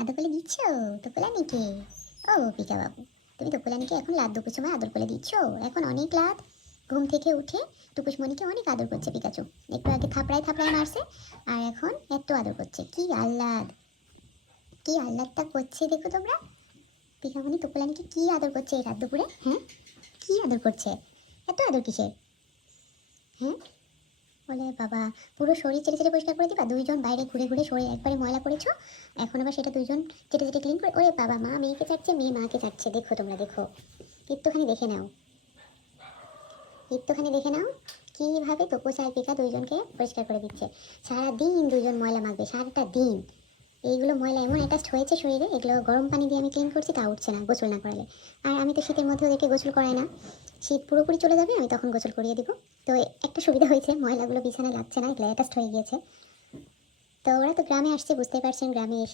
আদর করে দিচ্ছ? তোকলানিকে? ও পিকা বাবু, তুমি তোকলানিকে এখন লাত দুপুর সময় আদর করে দিচ্ছ? এখন অনেক লাত। ঘুম থেকে উঠে টুকুসমণিকে অনেক আদর করছে পিকাচু। একটু আগে থাপড়ায় থাপড়ায় মারছে, আর এখন এত আদর করছে। কি আহ্লাদ, কি আহ্লাদটা করছে দেখো তোমরা। পিকামণি তোকলানিকে কি আদর করছে এই রাত দুপুরে? হ্যাঁ, কি আদর করছে? এত আদর কিসের? হ্যাঁ, বলে বাবা, পুরো শরীর চেটে চেটে পরিষ্কার করে দিবা? দুইজন বাইরে ঘুরে ঘুরে শরীর একবারে ময়লা করেছো, এখন আবার সেটা দুইজন চেটে চেটে ক্লিন করে? ওরে বাবা, মা মেয়েকে চাটছে, মেয়ে মাকে চাটছে। দেখো তোমরা, দেখো, একটুখানি দেখে নাও, একটুখানি দেখে নাও কীভাবে তোপস আর পিকা দুইজনকে পরিষ্কার করে দিচ্ছে। সারাদিন দুইজন ময়লা মাখবে, সারাটা দিন। এইগুলো ময়লা এমন অ্যাটাচড হয়েছে শরীরে, এগুলো গরম পানি দিয়ে আমি ক্লিন করছি, তা উঠছে না গোসল না করালে। আর আমি তো শীতের মধ্যে ওদেরকে গোসল করাই না, শীত পুরোপুরি চলে যাবে আমি তখন গোসল করিয়ে দিব। তো একটা সুবিধা হয়েছে, ময়লাগুলো বিছানায় লাগছে না, এগুলো অ্যাটাচড হয়ে গিয়েছে। তো ওরা তো গ্রামে আসছে, বুঝতেই পারছেন, গ্রামে এসে